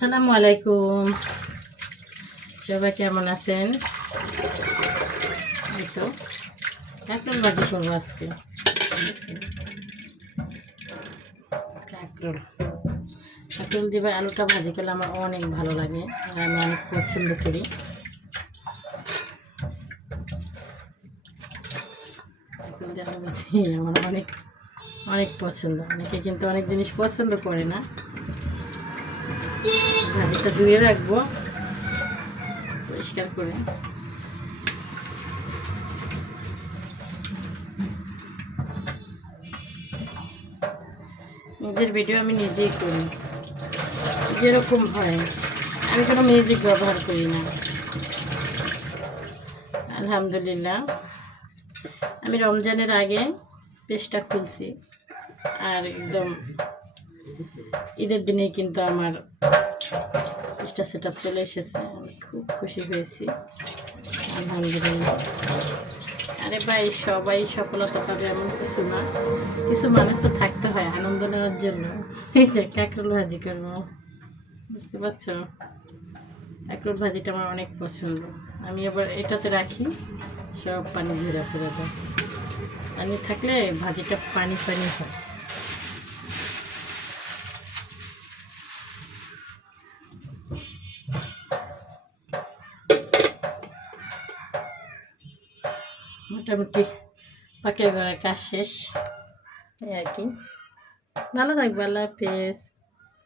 আসসালামু আলাইকুম, সবাই কেমন আছেন? এই তো কাঁকরোল ভাজি করবো আজকে। কাঁকরোল কাঁকরোল দিয়ে আলুটা ভাজি করলে আমার অনেক ভালো লাগে আর আমি অনেক পছন্দ করি। কাঁকরোল দিয়ে আলু ভাজি আমার অনেক অনেক পছন্দ। অনেকে কিন্তু অনেক জিনিস পছন্দ করে না। ভাজিটা ধুয়ে রাখবো পরিষ্কার করে। নিজের ভিডিও আমি নিজেই করি, যেরকম হয়। আমি কোনো মিউজিক ব্যবহার করি না। আলহামদুলিল্লাহ, আমি রমজানের আগে পেজটা খুলছি আর একদম ঈদের দিনেই কিন্তু আমার পেজটা সেট আপ চলে এসেছে। আমি খুব খুশি হয়েছি, আলহামদুলিল্লাহ। আরে ভাই, সবাই সফলতা পাবে এমন কিছু না, কিছু মানুষ তো থাকতে হয় আনন্দ নেওয়ার জন্য। এই যে কাঁকরোল ভাজি করবো, বুঝতে পারছো? কাঁকরোল ভাজিটা আমার অনেক পছন্দ। আমি আবার এটাতে রাখি, সব পানি ঝরে পড়ে যায়। পানি থাকলে ভাজিটা পানি পানি হয়। মোটামুটি পাকের ঘরের কাজ শেষ, এই আর কি। ভালো থাকবে, আল্লাহ হাফেজ।